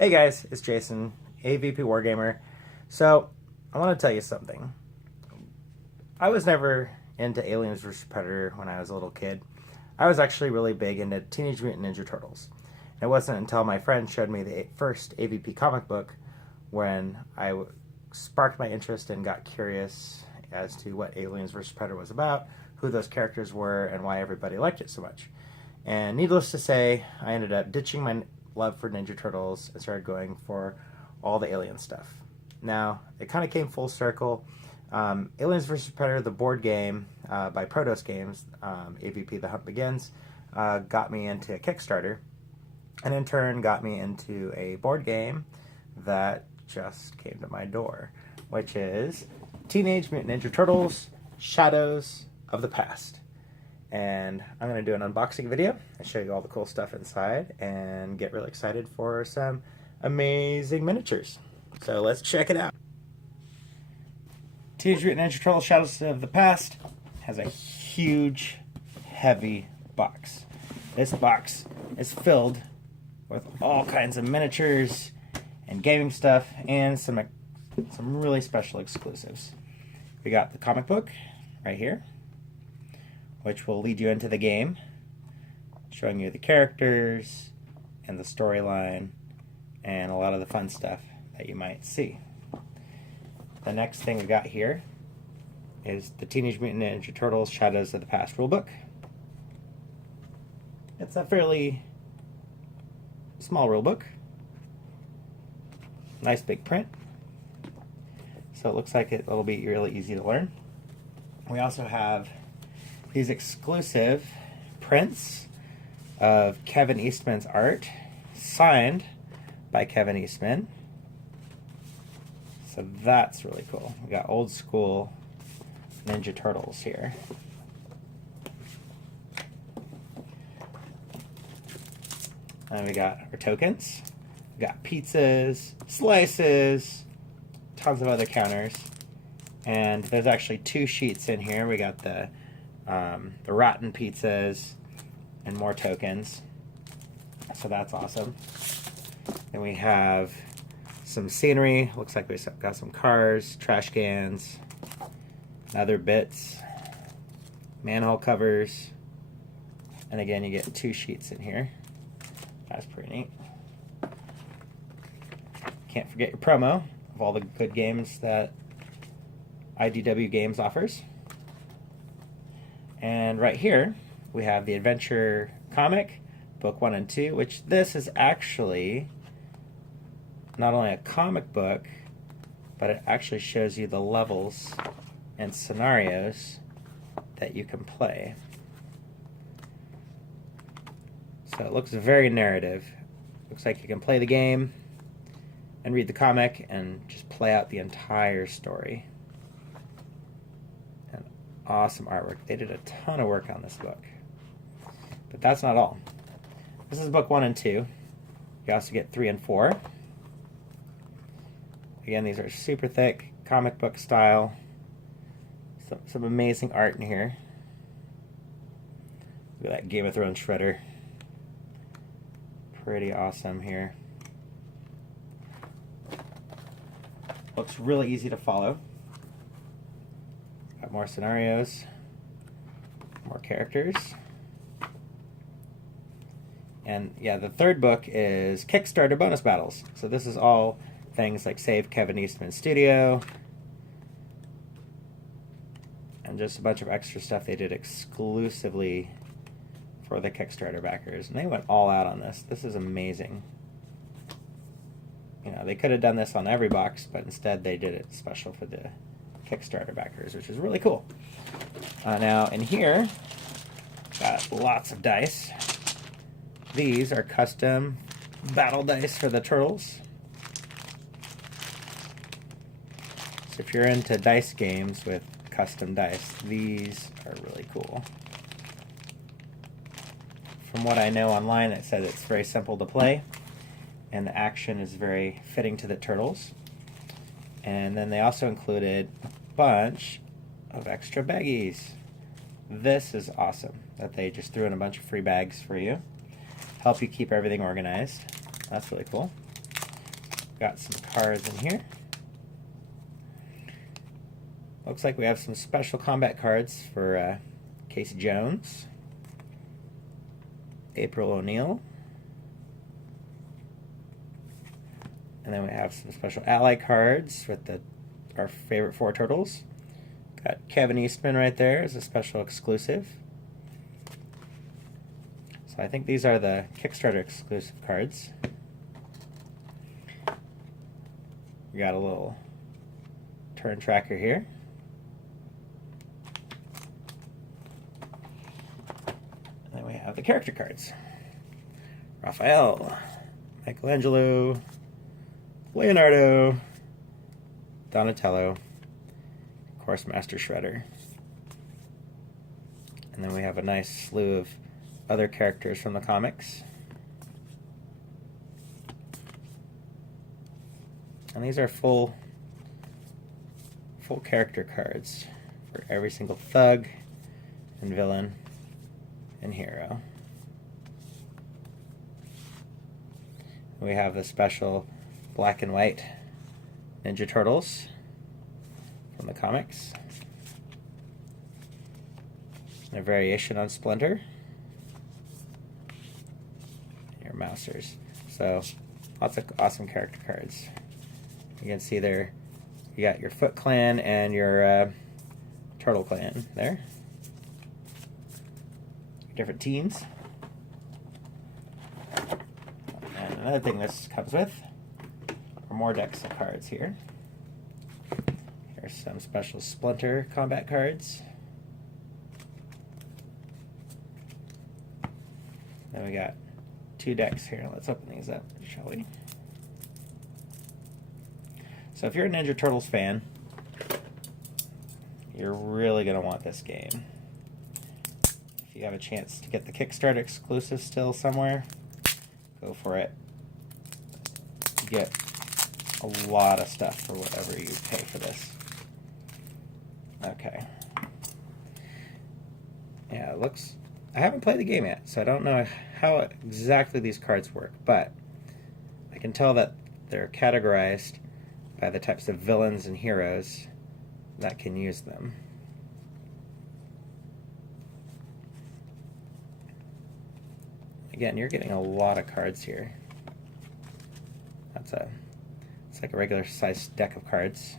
Hey guys, it's Jason, AVP Wargamer. So, I want to tell you something. I was never into Aliens vs. Predator when I was a little kid. I was actually really big into Teenage Mutant Ninja Turtles. And it wasn't until my friend showed me the first AVP comic book when I sparked my interest and got curious as to what Aliens vs. Predator was about, who those characters were, and why everybody liked it so much. And needless to say, I ended up ditching my love for Ninja Turtles and started going for all the alien stuff. Now, it kind of came full circle. Aliens vs. Predator, the board game by Protos Games, AVP The Hunt Begins, got me into a Kickstarter, and in turn got me into a board game that just came to my door, which is Teenage Mutant Ninja Turtles Shadows of the Past. And I'm going to do an unboxing video and show you all the cool stuff inside and get really excited for some amazing miniatures. So let's check it out. Teenage Mutant Ninja Turtles Shadows of the Past has a huge, heavy box. This box is filled with all kinds of miniatures and gaming stuff and some really special exclusives. We got the comic book right here, which will lead you into the game, showing you the characters and the storyline and a lot of the fun stuff that you might see. The next thing we got here is the Teenage Mutant Ninja Turtles Shadows of the Past rulebook. It's a fairly small rulebook. Nice big print. So it looks like it'll be really easy to learn. We also have these exclusive prints of Kevin Eastman's art, signed by Kevin Eastman. So that's really cool. We got old school Ninja Turtles here. And we got our tokens. We got pizzas, slices, tons of other counters. And there's actually two sheets in here. We got the rotten pizzas and more tokens. So that's awesome. Then we have some scenery. Looks like we got some cars, trash cans, other bits, manhole covers. And again, you get two sheets in here. That's pretty neat. Can't forget your promo of all the good games that IDW Games offers. And right here, we have the Adventure comic, book 1 and 2, which this is actually not only a comic book, but it actually shows you the levels and scenarios that you can play. So it looks very narrative. Looks like you can play the game and read the comic and just play out the entire story. Awesome artwork. They did a ton of work on this book. But that's not all. This is book 1 and 2. You also get 3 and 4. Again, these are super thick, comic book style. Some amazing art in here. Look at that Game of Thrones shredder. Pretty awesome here. Looks really easy to follow. Got more scenarios, more characters. And yeah, the third book is Kickstarter bonus battles. So this is all things like Save Kevin Eastman Studio and just a bunch of extra stuff they did exclusively for the Kickstarter backers. And they went all out on this. This is amazing. You know, they could have done this on every box, but instead they did it special for the Kickstarter backers, which is really cool. Now in here, got lots of dice. These are custom battle dice for the Turtles. So if you're into dice games with custom dice, these are really cool. From what I know online, it says it's very simple to play, and the action is very fitting to the Turtles. And then they also included a bunch of extra baggies. This is awesome that they just threw in a bunch of free bags for you. Help you keep everything organized. That's really cool. Got some cards in here. Looks like we have some special combat cards for Casey Jones, April O'Neil, and then we have some special ally cards with our favorite 4 turtles. Got Kevin Eastman right there as a special exclusive. So I think these are the Kickstarter exclusive cards. We got a little turn tracker here. And then we have the character cards. Raphael, Michelangelo, Leonardo, Donatello, of course Master Shredder. And then we have a nice slew of other characters from the comics. And these are full character cards for every single thug and villain and hero. We have the special black and white Ninja Turtles from the comics. And a variation on Splinter. Your Mousers. So lots of awesome character cards. You can see there you got your Foot Clan and your Turtle Clan there. Different teams. And another thing this comes with are more decks of cards here. Here's some special Splinter combat cards. Then we got 2 decks here. Let's open these up, shall we? So if you're a Ninja Turtles fan, you're really going to want this game. If you have a chance to get the Kickstarter exclusive still somewhere, go for it. You get a lot of stuff for whatever you pay for this. Okay. Yeah, it looks... I haven't played the game yet, so I don't know how exactly these cards work, but I can tell that they're categorized by the types of villains and heroes that can use them. Again, you're getting a lot of cards here. It's like a regular sized deck of cards.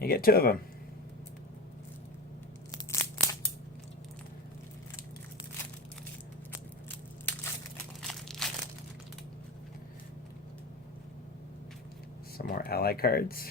You get 2 of them. Some more ally cards.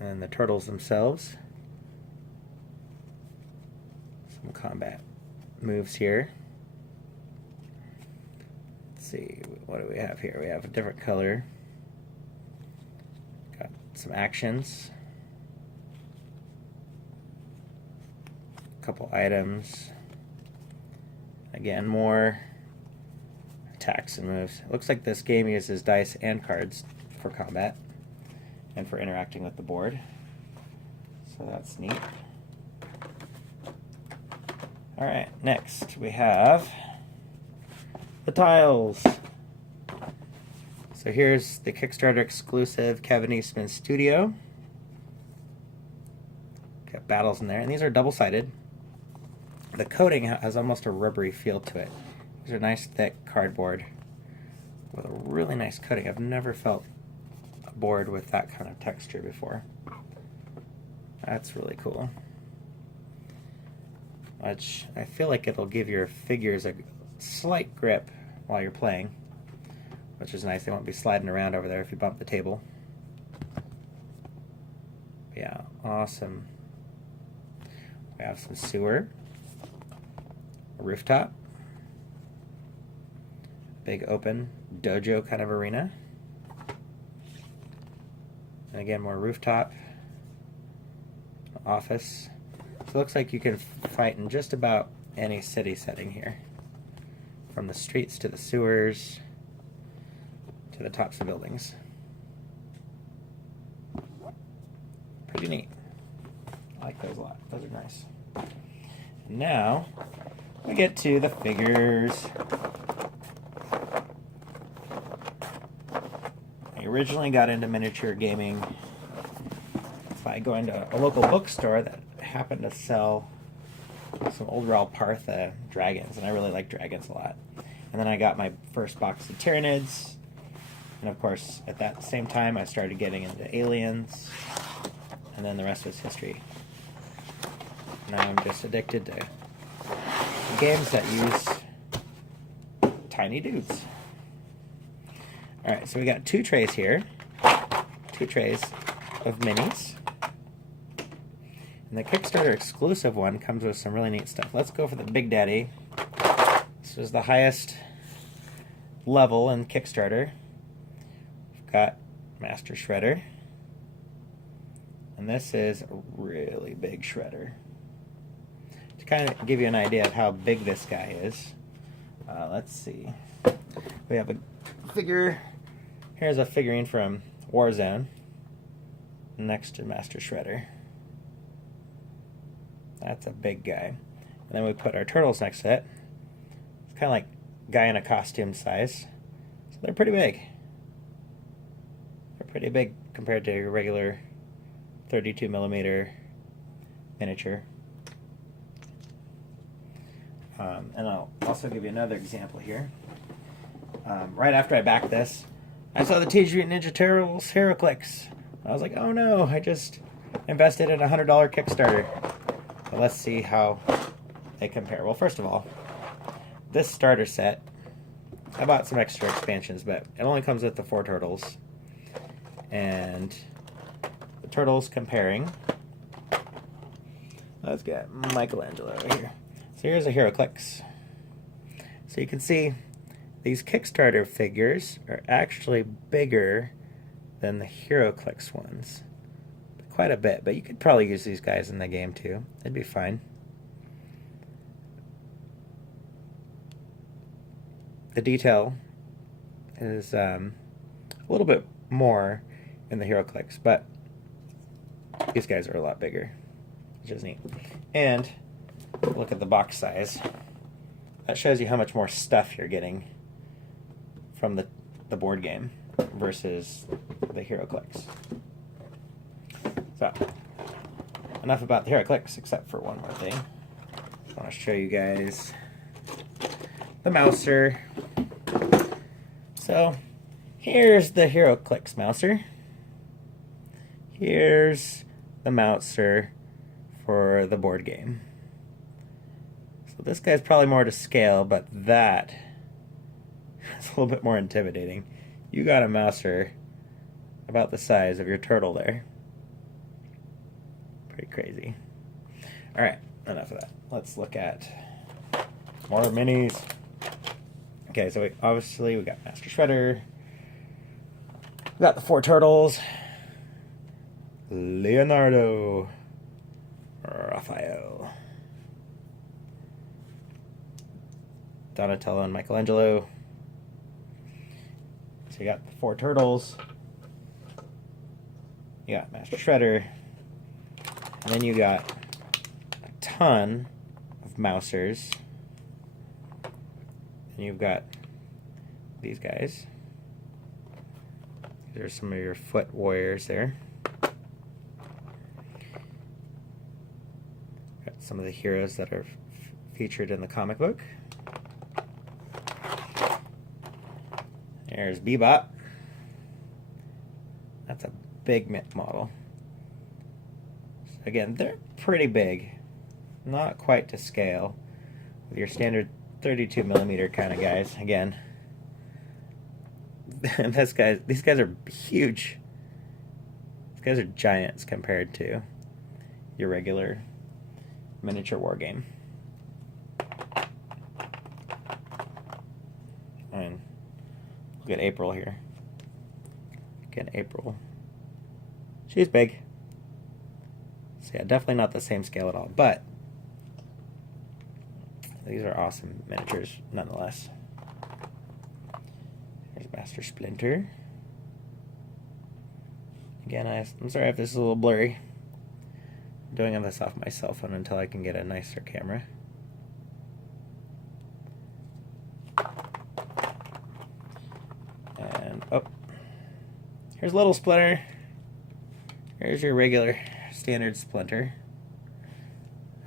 And then the turtles themselves. Some combat moves here. Let's see, what do we have here? We have a different color. Got some actions. A couple items. Again, more attacks and moves. It looks like this game uses dice and cards for combat and for interacting with the board. So that's neat. Alright, next we have the tiles. So here's the Kickstarter exclusive Kevin Eastman Studio. Got battles in there, and these are double-sided. The coating has almost a rubbery feel to it. These are nice thick cardboard with a really nice coating. I've never felt a board with that kind of texture before. That's really cool. Which I feel like it'll give your figures a slight grip while you're playing, which is nice. They won't be sliding around over there if you bump the table. Yeah, awesome. We have some sewer, a rooftop, big open dojo kind of arena, and again more rooftop, office. So it looks like you can fight in just about any city setting here, from the streets to the sewers to the tops of buildings. Pretty neat. I like those a lot. Those are nice. Now we get to the figures. I originally got into miniature gaming by going to a local bookstore that happened to sell some old Ralpartha dragons, and I really like dragons a lot. And then I got my first box of Tyranids, and of course at that same time I started getting into aliens, and then the rest was history. Now I'm just addicted to games that use tiny dudes. Alright, so we got 2 trays here. 2 trays of minis. And the Kickstarter exclusive one comes with some really neat stuff. Let's go for the Big Daddy. This was the highest level in Kickstarter. We've got Master Shredder. And this is a really big shredder. To kind of give you an idea of how big this guy is, let's see. We have a figure. Here's a figurine from Warzone next to Master Shredder. That's a big guy. And then we put our turtles next to it. It's kind of like guy in a costume size. So they're pretty big. They're pretty big compared to your regular 32mm miniature. And I'll also give you another example here. Right after I backed this, I saw the Teenage Mutant Ninja Turtles HeroClix. I was like, oh no, I just invested in a $100 Kickstarter. So let's see how they compare. Well, first of all, this starter set, I bought some extra expansions, but it only comes with the 4 turtles. And the turtles comparing. Let's get Michelangelo right here. So here's a HeroClix. So you can see these Kickstarter figures are actually bigger than the HeroClix ones. Quite a bit, but you could probably use these guys in the game too. It'd be fine. The detail is a little bit more in the HeroClix, but these guys are a lot bigger, which is neat. And look at the box size. That shows you how much more stuff you're getting from the board game versus the HeroClix. So, enough about the HeroClix, except for one more thing. I want to show you guys the mouser. So, here's the HeroClix mouser. Here's the mouser for the board game. So this guy's probably more to scale, but that is a little bit more intimidating. You got a mouser about the size of your turtle there. Pretty crazy. Alright, enough of that. Let's look at more minis. Okay, so we got Master Shredder. We got the 4 turtles. Leonardo. Raphael. Donatello and Michelangelo. So you got the 4 turtles. You got Master Shredder. And then you got a ton of mousers. And you've got these guys. These are some of your foot warriors there. Got some of the heroes that are featured in the comic book. There's Bebop. That's a big model. So again, they're pretty big. Not quite to scale with your standard 32mm kind of guys. Again, these guys are huge. These guys are giants compared to your regular miniature war game. And look at April here. Again, April. She's big. So yeah, definitely not the same scale at all, but these are awesome miniatures nonetheless. There's Master Splinter. Again, I'm sorry if this is a little blurry. I'm doing this off my cell phone until I can get a nicer camera. And, oh, here's a little splinter. Here's your regular standard splinter.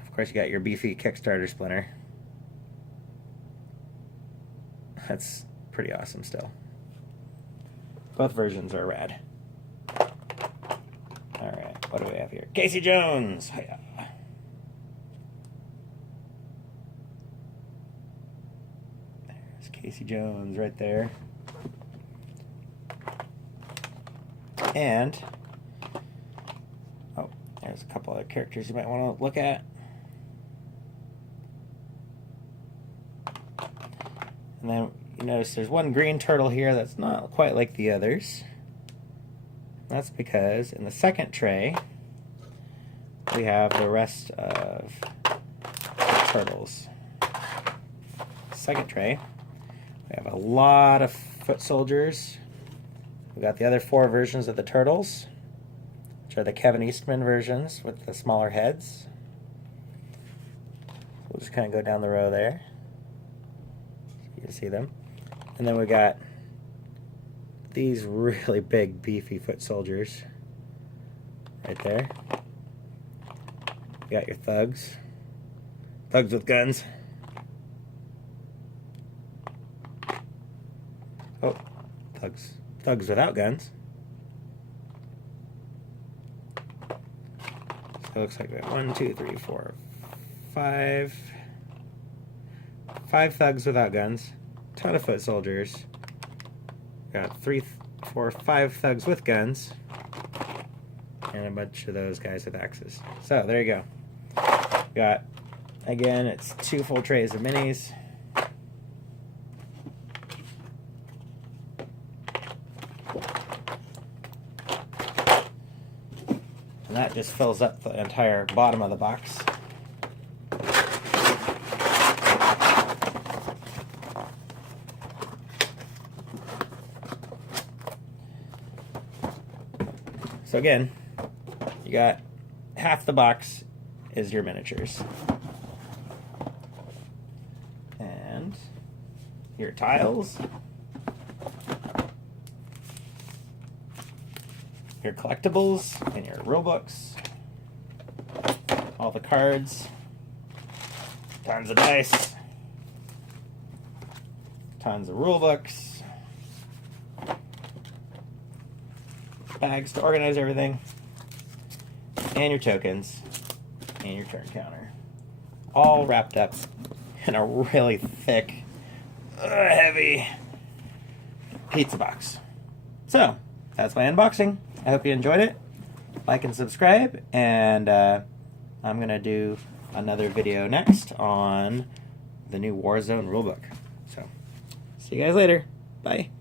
Of course, you got your beefy Kickstarter splinter. That's pretty awesome still. Both versions are rad. Alright, what do we have here? Casey Jones! Hiya. There's Casey Jones right there. And, oh, there's a couple other characters you might want to look at. And then you notice there's one green turtle here that's not quite like the others. That's because in the second tray, we have the rest of the turtles. Second tray, we have a lot of foot soldiers. We got the other 4 versions of the turtles, which are the Kevin Eastman versions with the smaller heads. We'll just kind of go down the row there. You see them. And then we got these really big beefy foot soldiers right there. You got your thugs. Thugs with guns. Oh, thugs. Thugs without guns. So it looks like we have 1, 2, 3, 4, 5. 5 thugs without guns, ton of foot soldiers. Got 3, 4, 5 thugs with guns, and a bunch of those guys with axes. So there you go. Got, again, it's 2 full trays of minis. And that just fills up the entire bottom of the box. So again, you got half the box is your miniatures. And your tiles, your collectibles, and your rule books, all the cards, tons of dice, tons of rule books, bags to organize everything, and your tokens, and your turn counter. All wrapped up in a really thick, heavy pizza box. So, that's my unboxing. I hope you enjoyed it. Like and subscribe, and I'm going to do another video next on the new Warzone rulebook. So, see you guys later. Bye.